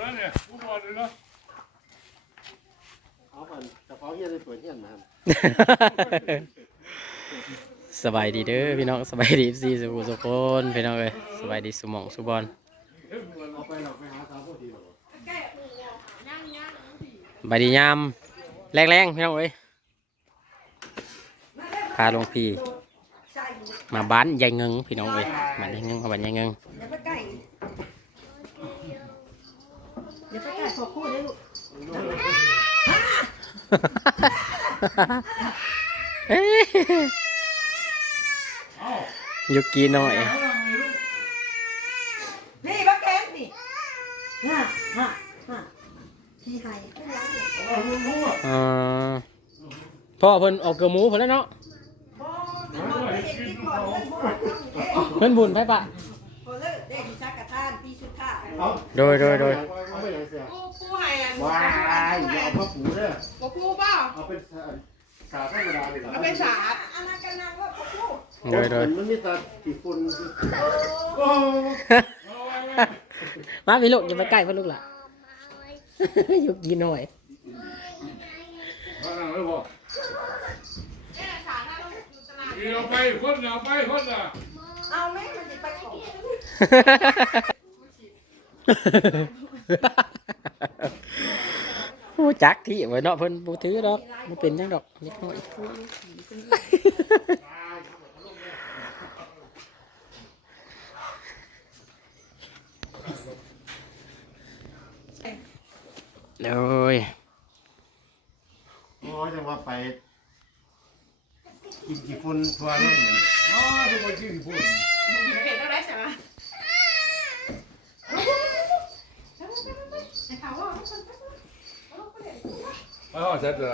แล้วเนี่ยผู้บอลเลยเนาะเอาก่อนแต่เขาเฮียได้เปิดเฮียนมา สบายดีเด้อพี่น้องสบายดีซีสุกคนพี่น้องเอ้ยสบายดีสุหมองสุบอล เอาไปเราไปหาสาวพอดีหรอ สบายดียามแรงๆพี่น้องเอ้ยพาหลวงพี่มาบ้านยายเงิงพี่น้องเอ้ยบ้านยายเงิงมาบ้านยายเงิง อย่าไปใกล้อย่าไปใกล้พอพูดเลยลูก เอ้ยยุกีหน่อย นี่บักแกนนี่ฮะฮะฮะที่ไทย พ่อเพิ่นออกเกลือหมูเพิ่นแล้วเนาะเพิ่นบุญไปปะ พอเลิกได้ที่ชักกระทานปีชุดข้า โดย เอาไปยังเสีย ปูให้อัน ว้ายอย่าเอาผ้าปูเด้อ บ่ปูเปล่า เอาเป็นสาธรรมดาเลยเหรอ เอาเป็นสาด อันนั้นกันนั่งว่าพอพูด โดย มันมีแต่สีฝุ่นโอ้ มาพี่ลูกอย่าไปใกล้เพิ่นลูกล่ะ ยุกีหน่อย ไม่บอกเอาไปคนเอาไปคนอ่ะ เอาไหมมันจะไปของ ผู้จักที่ไว้เนาะเพิ่นบ่ถือดอกบ่เป็นหยังดอกนิดหน่อยเลย โหจังว่าไปกินกี่ฝุ่นทัวร์นั่นมัน อ๋อทุกคนกินฝุ่น เห็นอะไรใช่ไหม ไปห้องเสร็จแล้ว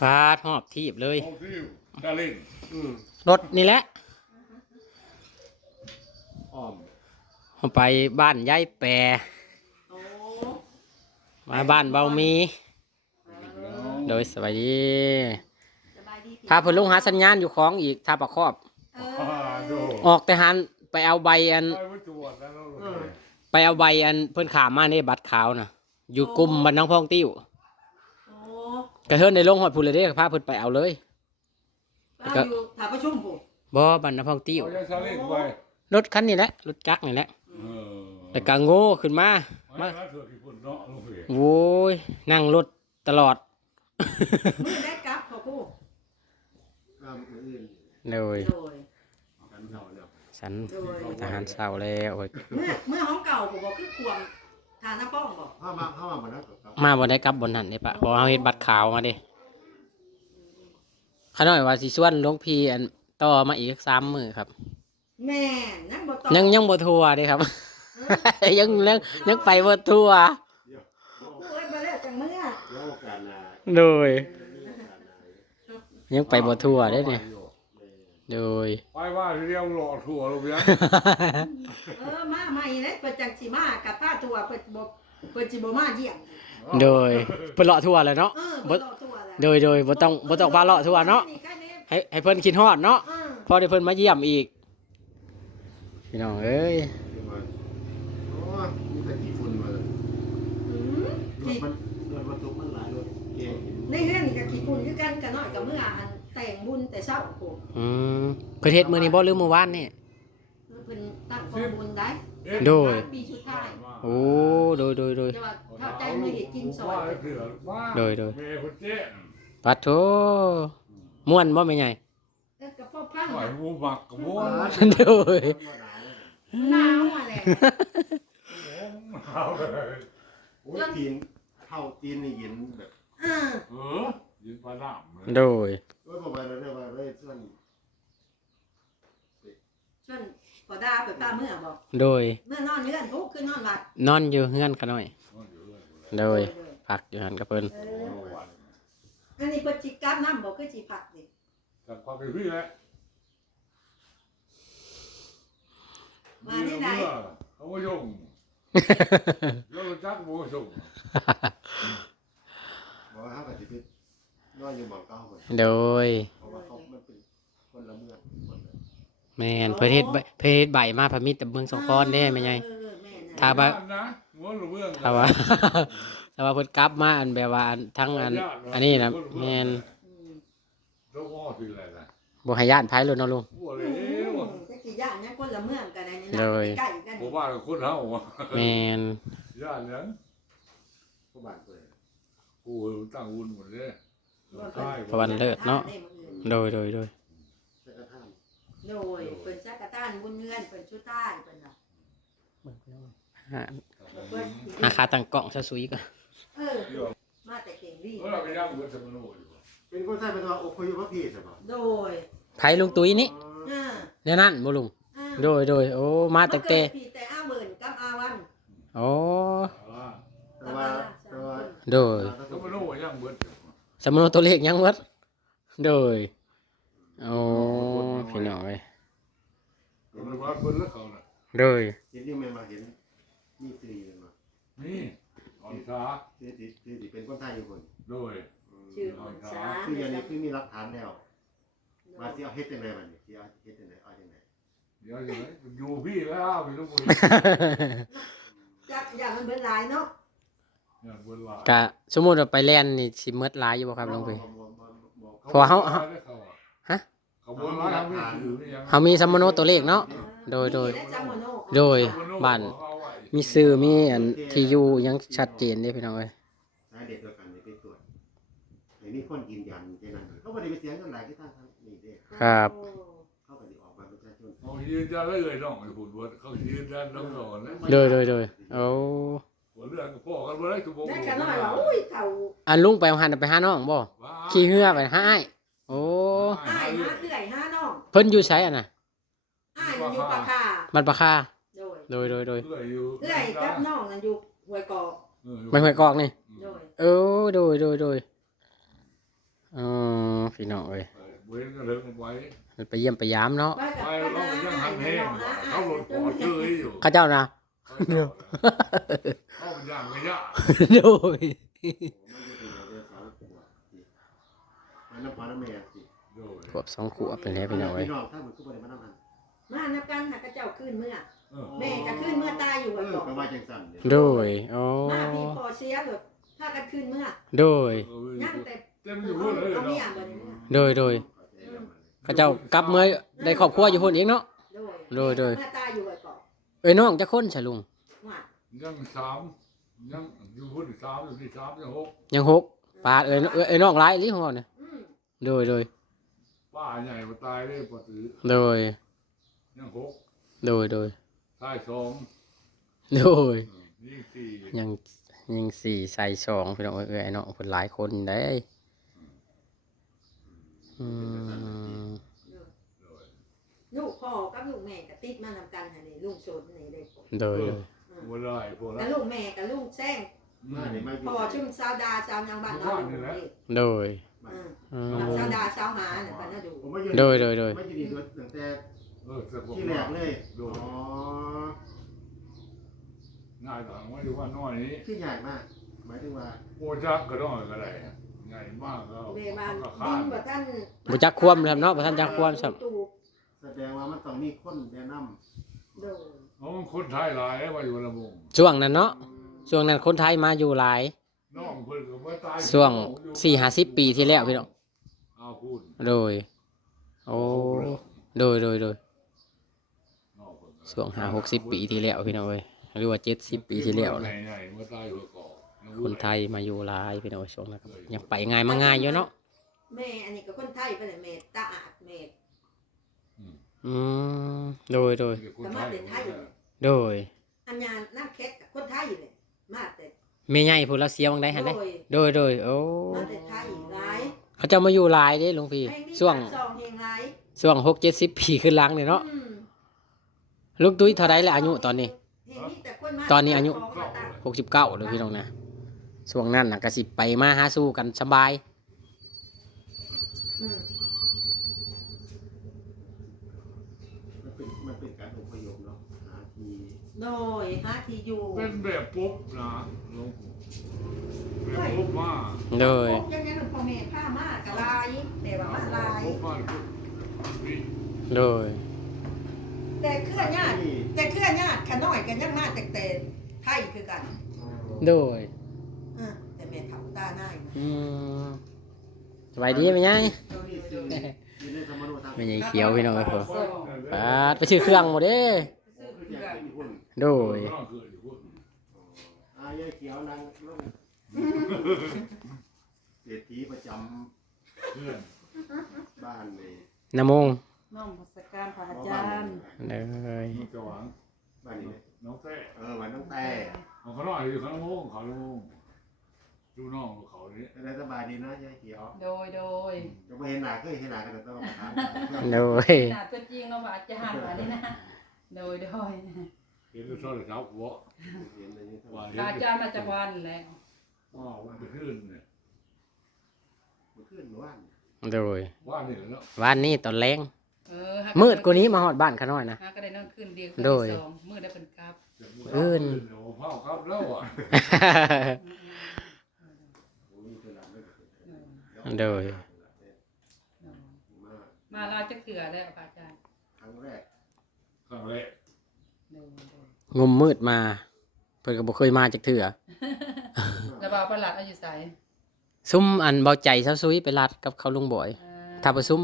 ฟาดหอบทีบเลย ห้องที่กาลิง รถนี่แหละ อ้อม เอาไปบ้านยายแปร โอ้ มาบ้านเบามีโดยสวัสดี สบายดี พาเพิ่นลงหาสัญญาณอยู่ของอีกท่าประคอบ ดู ออกแต่หันไปเอาใบอัน ไปวัตถุวัดแล้ว ไปเอาใบอันเพิ่นขามมาในบัตรขาวน่ะอยู่กลุ่มบ้านน้องพองติ้ว โอ้ กระเทินในลงหอดพูนเลยเด้พาเพิ่นไปเอาเลย เราอยู่ถาประชุมผู้ บ่บ้านน้องพองติ้ว เอาใจซาเล้งไป รถคันนี้แหละรถจักรนี่แหละ เออ แต่ก็โง่ขึ้นมา มาเถื่อนกี่ฝุ่นเนาะลูกเอ๋ โว้ยนั่งรถตลอด มือได้กลับพอพูด อื่น เลย โดย กันเท่าเนี่ย ฉันทหารเศร้าแล้วโอ้ย เมื่อห้องเก่าผมบอกคือควงทาหน้าป้องบอก เข้ามาบ่ได้กับ มาบ่ได้กลับบนหันนี่ปะเพราะว่าเฮาเฮ็ดบัตรขาวมาเด้ขาน้อยว่าสิส่วนหลวงพี่อันต่อมาอีก3มื้อครับ แม่นั่งบ่ต่อ ยังบ่ทัวร์เด้ครับ ยังไปบ่ทัวร์ พูดมาแล้วจังเมื่อ เดี๋ยวโอกาสหน้า โดยยังไปบ่ทัวร์เด้เนี่ยโดย ไปว่าเรียงหล่อถั่วลูกเอ๋ มาใหม่เลยเปิดจังสีมากับผ้าตัวเปิดบ่เปิดจิบ่มาเยี่ยม โดยเพิ่นเลาะทัวร์แล้วเนาะ บ่ต่อตัวแล้ว โดยบ่ต้องพาเลาะทัวร์เนาะให้เพิ่นคิดฮอดเนาะพอได้เพิ่นมาเยี่ยมอีกพี่น้องเอ้ย โอ้มีแต่กี่ฝุ่นมาเลยรถบรรทุกมันหลายรถเก่ง ในเฮือนกับขี้ปุ่นคือกันกันน้อยกับเมื่ออันแต่งบุญแต่เช้าโอ้ เพิ่นเฮ็ดมื้อนี้บ่หรือมื้อวานนี่ เพิ่นตั้งกองบุญได้ โดย ปีสุดท้าย โอ้โดย จะว่าเข้าใจมือเฮ็ดกินซอ ว่าย เถื่อนว่า โดย เมย์คนเจ๊ ปัดโถม่วนบ่แม่ใหญ่ กับพ่อพัง หอยมูหมักกับม้วน โดย หนาวมาแล้ว เอาเลย โอ้ยตีนเข้าตีนนี่เย็นแบบ เออยินปลาดำ โดย โอ้ยบอกไปแล้วเรียกว่าเลยส่วน ส่วนก็ดาไปป้าเมื่อบอก โดย เมื่อนอนเฮือนทุกคือนอนวัด นอนอยู่เฮือนขาน้อย โดยพักอยู่หันกับเพิ่น อันนี้เปิดจิกาน้ำบอกคือจิผักดิ แต่ความเป็นพี่แหละ มาที่ไหน เขาไม่ยุ่งแล้วจักโมส่ง บอกว่าห้ากับสิบนอนอยู่หมอนเก้าคน โดย เพราะว่าเขามันเป็นคนละเมือง แม่นเพิ่นเฮ็ดใบมาพะมิตรแต่เมืองสงขลาเด้แม่ใหญ่ แม่น่ะ ถ้าว่า นะหัวหรือเบื้อง ถ้าว่า ถ้าว่าเพิ่นกลับมาอันแบบว่าอันทั้งอันนี้นะแม่น แล้วก็คืออะไรล่ะ บ่ให้ย่านไผเลยเนาะลุง หัวเลย จะกี่ย่านเนี่ยคนละเมืองกันอันนี้นะ เลย ใกล้กัน ผมว่าคนเฮาอ่ะ แม่น ย่านนั้น ผู้บ้านเปิด กูตั้งวุ่นหมดเลย เพราะวันเลิศเนาะโดย ใส่กระทำ โดยเปิ่นจักรต้านบุญเงินเปิ่นชุต้ายเปิ่นน่ะ หาขาตั้งกล้องซะซุยก็ เออมาแต่เก่งดี เราไปย่างเบิดสมโนอยู่ เป็นคนใส่เป็นตัวอพยพประเภทใช่ป่ะ โดย ไผลุงตุ้ยนี่ อ่า แนวนั้นบ่ลุงโดยโอ้มาตั้งแต่ พี่แต่อาหมื่นกับอาวัน โอ้ แต่ว่า โดย สมโนย่างเบิด สมมุติตัวเลขยังวัดโดยโอ้พี่น้องเอ้ย มันว่าคนละเขาน่ะ โดย เห็นยังไม่มาเห็นนี่สื่อมา นี่อ่อนช้า สื่อที่เป็นคนไทยอยู่คน โดย ชื่อของสา คืออย่างนี้คือมีหลักฐานแล้วมาที่เอาเฮ็ดจังไดบัดนี้ที่เอาเฮ็ดจังไดเอาจังได เดี๋ยวอยู่พี่แล้วพี่ลูกมือ จักอย่างมันเป็นหลายเนาะ อย่างเบิดลาย กะสมมุติว่าไปแล่นนี่สิหมดหลายอยู่บ่ครับลุงพี่ เพราะว่าเขาฮะ เขาบนร้านทำไม่ถือไม่ยัง เฮามีสมมุติตัวเลขเนาะโดย และจำโมโน โดยบ้านมีชื่อมีอันที่อยู่ยังชัดเจนเด้พี่น้องเอ้ย สาเหตุเดียวกันนี่ไปตรวจไอ้นี่คนยืนยันแค่นั้นเขาบ่ได้ไปเสียเงินหลายที่ทางนี่เด้ ครับ เขาก็สิออกมาประชาชน เขายืนยันเลยน้องไอ้หุ่นวัดเขายืนยันน้องก่อนนะ โดยโอ้ หัวเรื่องกับพ่อกันมาได้ทุกโมง แม่กันน้อยว่าอุ้ยเต่า อันลุงไปหันไปหาน้องบ่ขี่เหือไปหาอ้ายโอ้ อ้ายห้าเอื่อยห้าน้อง เพิ่นอยู่ไสอ่ะน่ะ อ้ายมันอยู่ปากคา บ้านปะคา โดย โดย เพื่ออยู่ เอื่อยกับน้องนั่นอยู่ห้วยกอก ไม่ห้วยกอกนี่ โดย เออโดยอ๋อพี่น้องเอ้ย เว้นก็เลิกไว้ ไปเยี่ยมไปยามเนาะ ไปกับ ไป ป้า เรา น้า ยัง อ้าย หัน น้ แห้ อง งอ้าย เขาหลดปอดเชยอยู่ เขาเจ้านะ เขาย่างกระยะ โดย มันน้ำปลาน้ำแม่สิ โดย ขวบ2 ขวบเป็นแล้วพี่น้องเอ้ย พี่น้องถ้ามันคือบ่ได้มาน้ำมัน มานับกันหากระเจ้าขึ้นเมื่อแม่ก็ขึ้นเมื่อตายอยู่ห้วยกอก ก็ว่าจังซั่นเด้ โดยอ๋อ มาพี่พอเสียหลดถ้ากันขึ้นเมื่อ โดย ยังแต่ เต็มอยู่พูดเลย เอาเมีย เนาะ บ่ได้เมื่อ โดยเขาเจ้ากลับเมื่อได้ครอบครัวอยู่พุ่นเองเนาะ โดย เมื่อตายอยู่ห้วยกอก เอ้ยน้องจะคนใช่ลุง ว่า ยังสามยังอยู่พูดสามอยู่ที่สามยังหก ยัง6ปาดเอ้ยน้องหลายอีหลีของเราเนี่ย อืม โดย ป้าใหญ่มาตายเลยปอตือ โดย ยังหก โดย ตายสอง ยิ่ง สี่ ยัง4ใส่2พี่น้องเอ้ยไอ้น้องเพิ่นหลายคนได้อืม ลูกพ่อกับลูกแม่ก็ติดมานำกันหั่นนี่ลูกโสดนี่เลย โดย บัวลายพวก แล้ นั้ วน ลูกแม่กับลูกแซง มาได้มาอยู่ พ่อชุ่มซาวดาซาวนางบ้านเราดูนี่ โดย อืมซาวดาซาวหาเนี่ยกันน่าดู ผมมาอยู่ โดย มาอยู่นี่ตั้งแต่ สักพวก ที่แรกเลย โด อ๋ ย อ ง่ายต่างว่าอยู่ว่าน้อยนี้ ที่ใหญ่มากหมายถึงว่า โอ้จักก็น้อยก็ได้ใหญ่มากก็ เวบาน ก็ ดิ ข้าน บ่ท่าน บ่จักความเลยครับเนาะบ่ทันจักความซ้ํ แสดงว่ามันต้องมีคนแนะน โดย เพราะคนไทยหลายว่าอยู่ละมง ช่วงนั้นเนาะช่วงนั้นคนไทยมาอยู่หลาย น้องเพิ่นก็บ่ตาย ช่วง4-50 ปีที่แล้วพี่น้อง เอาพูด โดยโอ้โดย น้องเพิ่น ช่วง50-60 ปีที่แล้วพี่น้องเอ้ยหรือว่า70 ปีที่แล้วนะ ใหญ่ๆมาตายหัวกอก คนไทยมาอยู่หลายพี่น้องช่วงนั้นครับยังไปง่ายมาง่ายอยู่เนาะ แม่อันนี้ก็คนไทยเป็นแม่ตาอาดแม่ อืมโดย คนไทย โดย อันยานนั่งแคทกับคนไทยเลยมาแต่ แม่ใหญ่พุ่นละเสียวจังได๋หั่นเด้ โดย โดยโอ้ มาแต่ไทยหลาย เขาเจะมาอยู่หลายเด้หลวงพี่ ให้มี ช่วง ปากซองเฮงหลาย ช่วง6-70 ปีขึ้นหลังนี่เนาะ อืม ลูกตุ้ยเท่าใดแล้วอายุตอนนี้ เห็นมีแต่คนมา ตอนนี้อายุ ขมาตั้ง 69เลยพี่น้องนะช่วงนั้นน่ะก็สิไปมาหาสู่กันสบาย อืม มันเป็นการอพยพเนาะหาที่ โดยหาที่อยู่ เป็นแบบปุ๊บนะหลวงปู่แบบปุ๊บมา โดย ยังไงหลวงพ่อแม่ผ้ามากกะลายแต่ว่ามาลาย ปุ๊บมาปุ๊บนี่ โดย แต่เคลื่อนญาติ ที่ แต่เครือญาติขน้อยกันยังมาแต่ไทยคือกัน โดย แต่แม่เฒ่าตาหน้า อืมสบายดีไหมยาย อยู่ในธรรมโนธรรม ไม่ใช่เขียวพี่น้องเอ้ยพ่อปาดไปซื้อเครื่องหมดเด้ โดย ยายเขียวนางลงเศรษฐีประจำ เพื่อน บ้านนี่ นำมง น้องพัสการพระอาจารย์ เลย น้องจะหวัง บ้านนี้ น้องแต้ บ้านน้องแต่ ของเขาหน่อยอยู่เขาละโมงเขาละโมงดูน้องเขานี้ ได้สบายดีนะยายเขียว โดย จะไปเห็นหน้าก็เห็นหน้ากันแต่ต้องมาถาม โดย หน้าตัวจริงเราบาดจานอันนี้นะโดย เห็นตัวชอบเช้าหัว เห็นอะไรนี่ ว่า พ เห็น ระอาจารย์มาจากวันแล้ว ว้าวมันจะขึ้นเนี่ย มันขึ้นว่าน โดย ว่านี่แล้ว วันนี้ตอนแรง ฮะ มืดกว่านี้มาหอดบ้านขาน้อยนะ ฮะก็ได้นอนขึ้นเดียว โดย สองมืดได้เป็นกราฟ โอ้เผาครับแล้วอ่ะ โอ้ยคือหลังไม่ โดย มาลาจะเกลือได้พระอาจารย์ ครั้งแรก ครั้งแรก งมมืดมา เพิ่นก็บ่เคยมาจักเทื่อ แล้วบ่าวประหลัดอายุใส ซุ่มอันเบาใจเซาซุยไปรัดกับเขาลุงบ่อยท่าประซุม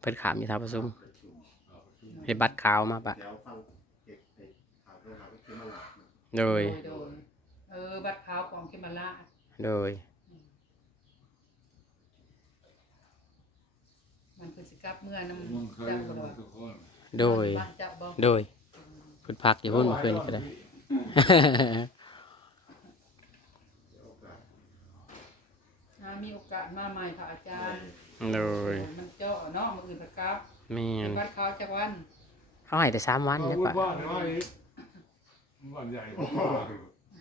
เพิ่นขามอยู่ท่าประซุมให้บัตรขาวมาปะ เดี๋ยวฟังเก็บไปข่าวก็คือมาหลับ โดย บัตรขาวของเคมาลา โดย มันคือสิกลับเมื่อน้ำ มึงเคย เจ้า มึ บ่ งทุกคน โดย บ้านเจ้าบ่ โดยเพิ่นพักอยู่พุ่นเมื่อคืนนี้ก็ได้ มีโอกาสมาใหม่พระอาจารย์ โดย มันเจาะเนาะมื้ออื่นก็กลับ แม่น บัตรขาวจักวัน เขาให้แต่3วันเด้อปะ บ้านว่าอีกบ้านใหญ่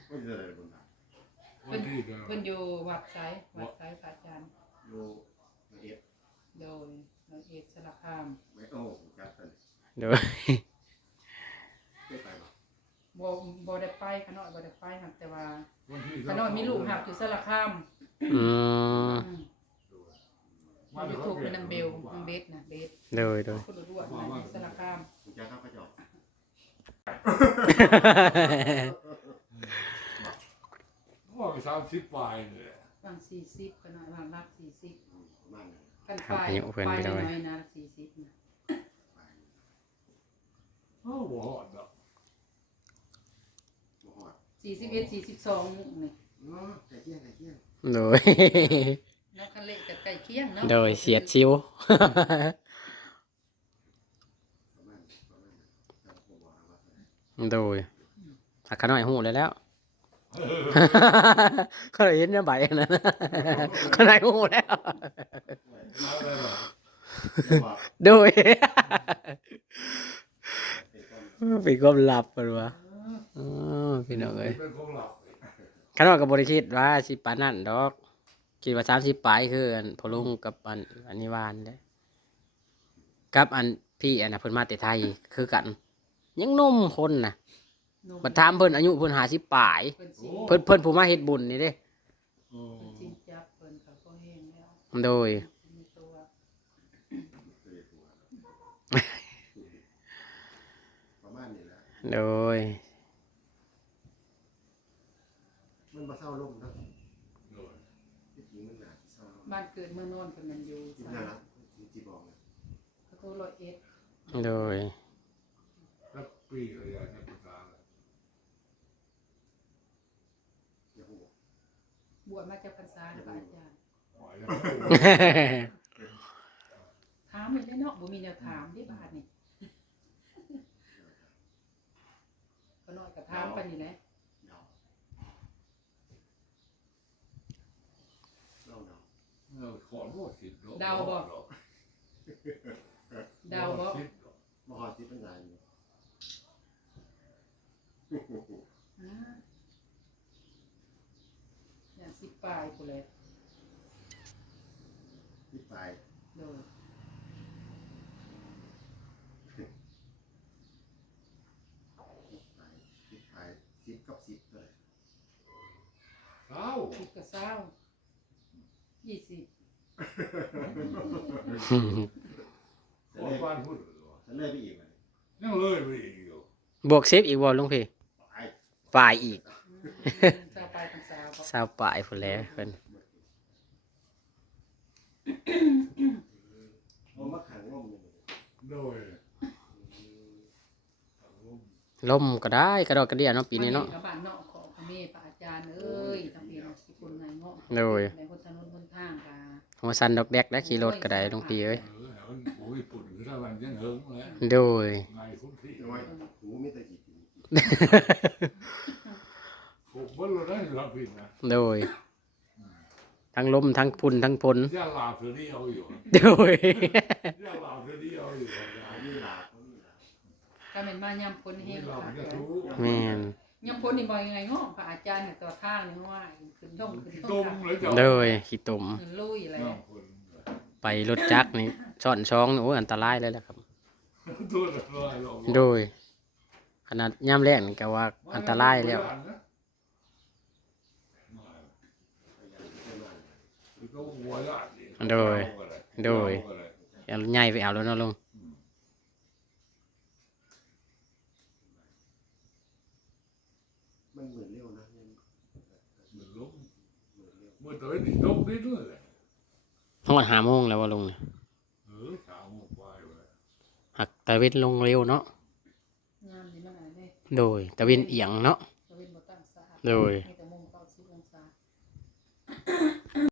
ก็จะได้บุญ วันที่ก็ เพิ่นอยู่วัดไสพระอาจารย์ ดูละเอียด โดยร้อยเอ็ดสารคาม ไม่โอ้จัดเลย โดย ไม่ไปหรอก บ่ได้ไปขน้อยบ่ได้ไปครับแต่ว่า วันที่ ขน้อยมีลูกหักอยู่สารคาม อืม ยูทูบเป็นนางเบลนางเบสนะเบส โดยโดย คนรวดนะอยู่สารคาม คุณจะเข้ากระจก ว่าไป30ปลายเลย บาง40ขน้อยบางรัก40 ประมาณนั้น กันไปน้อยนะ40นะ โอ้โหดอก บ่ฮอด 41 42นี่ เนาะไก่เกี้ยงไก่เกี้ยง โดย แล้วคันเล็กกับใกล้เคียงเนาะ โดยเสียดชิว ประมาณจำผมบอกว่า โดยหักขาน้อยหูเลยแล้ว เขาเลยเห็นเนี่ยใบนั้นขาน้อยหูแล้ว บอก โดย เป็นความลับกันวะอ๋อพี่น้องเอ้ย เป็นของเรา ขาน้อยกับบริคิดว่าสิปานนั่นดอกคิดว่า30ปลายคืออันพอลุงกับอันนี้วานเด้กับอันพี่อันน่ะเพิ่นมาแต่ไทยคือกัน ยังหนุ่มคนน่ะบัดถามเพิ่นอายุเพิ่น50ปลาย เพิ่นสิ เพิ่นผู้มาเฮ็ดบุญนี่เด้ โอ้ เพิ่นสิจับเพิ่นเขาก็แห้งแล้ว โดย มีตัว ประมาณนี้แหละ โดย มันมาเศร้าลมนะ โดย ที่จริงมันหนาเศร้าลม บ้านเกิดเมืองนอนเพิ่นนั่นอยู่ ที่น่ารักที่บอกนะ เขาก็ร้อยเอ็ด โดย สักปีอะไรอย่างเงี้ยภาษา อย่าหัว บวชมาจากพรรษาพระอาจารย์ หอยแล้ว ถามเลยได้เนาะบ่มีแนวถามที่บ้านนี่ก็น้อยก็ถามไปนี่แหละ เดาเดา ขอโทษสิ เดาบ่ มหาจิตปัญญาอยู่ อ่าอย่าง10ปลายพุ่นแหละ ที่ไป โดย ที่ไป10กับ10เลย เอ้า 10กับ20 ขอบ้านพูด จะเลื่อยไปอีกเลย ยังเลยไปอีกอยู่ บวกเซฟอีกบ่ลุงพี่ ไป ปลายอีก เจ้าไปทางสาวบอก สาวปลายพุ่นแล้วเพิ่น เอามาขังร่มเลย โดย ล่มก็ได้กระดอกกระเดี่ยเนาะปีนี้เนาะ กับบ้านนอกของพระเมธพระอาจารย์เอ้ยทำเป็นสิคุณไงเงาะ โดย ในคนถนนคนทางค่ะ หัวสันดอกแดกและขี่รถก็ได้ลุงพี่เอ้ย โอ้ยปุ่นคือถ้าวันยังเฮิงแล้ว โดย ไงคุณพี่ ทำไมหูไม่ตะกี้ ผมว่าเราได้รับผิดนะ โดย ทั้งลมทั้งพุ่นทั้งพล ย่าลาเธอนี่เอาอยู่ โดย ย่าลาเธอนี่เอาอยู่ นี่หลาบนี่หลาบ ก็เป็นมายำพ้นเฮง เรา ค่ะ จะรู้ แม่น ยำพ้นนี่บ่ยังไงเงาะพระอาจารย์เนี่ยต่อทางนี่ว่าขึ้นช่องขึ้นช่ ต้ อง มเลยจ้ะ โดยขี้ตุ่ม ขึ้นลุยอะไร น้องคน ไปรถจักรนี่ช่อนช้องนี่โอ้ยอันตรายเลยแหละครับ ตัวละร้อยเรา โดย ขนาดย่ำแรกนี่ก็ว่าอันตรายแล้ว โดย โดย เอาใหญ่ไปเอาแล้วเนาะลุง มันเหมือนเร็วนะ เมื่อตัวนี้ต้มนิดเลย ฮอด5 โมงแล้วว่าลุงเนี่ย สามโมงไปเลย หักตะเวนลงเร็วเนาะ งานนี่มันอะไรเนี่ย โดยตะเวนเอียงเนาะ ตะเวนบ่ตั้งสา โดย มี